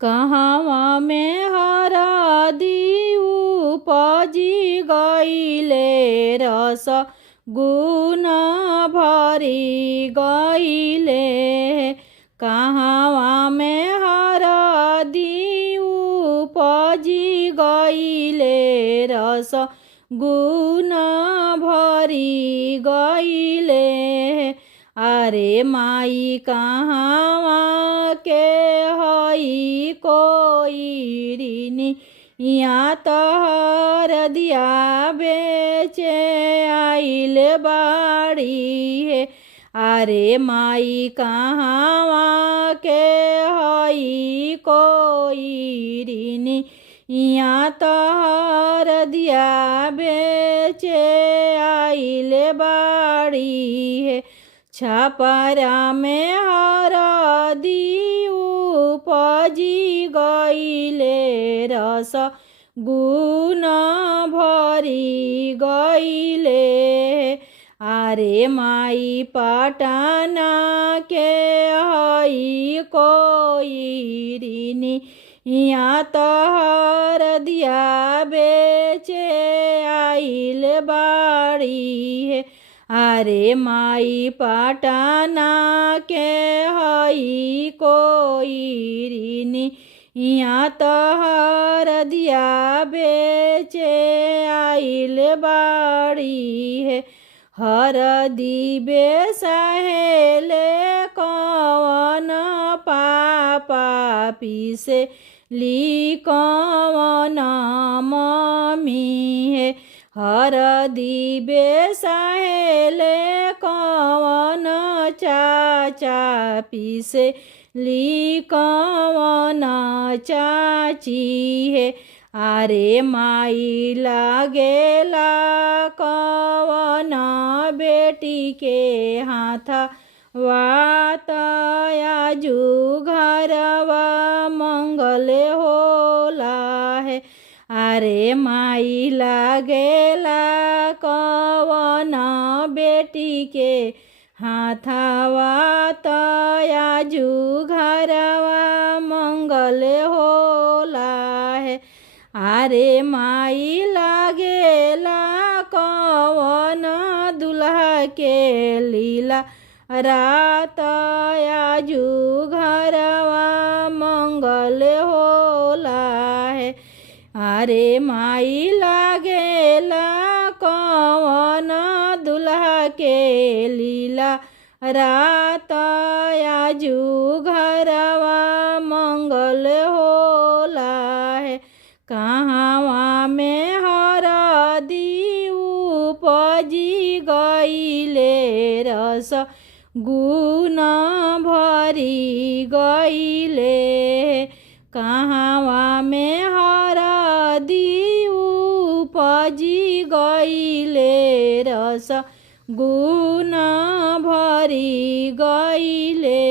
कहवा में हरदी उपजी गईले रस गुण भरी गईले। कहवा में हरदी उपजी गईले रस गुण भरी गईले। अरे माई कहवा के हई कोई ऋणी यहाँ तहर दिया बेचे आइल बाड़ी है। अरे माई कहवा के हई कोई ऋणी यहाँ तहर दिया बेचे आइल बाड़ी है। छपरा में हरदी उपजी गईले रस गुण भरी गईले। अरे माई पटना के हई कोई ऋणी यहाँ तहर दिया बेचे आइल बाड़ी है। अरे माई पटना के हई कोई ऋणी यहाँ तहर दिया बेचे आइल बाड़ी है। हरदी बेसाहेले कवन पापा पीसे ली कवन मम्मी है। हरदी बेसाहेले कवन चाचा पीसे ली कवन चाची है। अरे माई लागेला कवन बेटी के हाथ वातयाजू घरवा मंगल होला है। अरे माई लागेला कवन बेटी के हाथवा तयाजू घरवा मंगल होला है। अरे माई लागेला कवन दुल्हा के लीला रात आजू घरवा मंगल होला है। अरे माई लागेला कवन दुल्हा के लीला रात आजू घरवा मंगल होला है। कहवा में हरदी उपजी गईले रस गुण भरी गईले। कहवा में हरदी उपजी गईले रस गुण भरी गईले।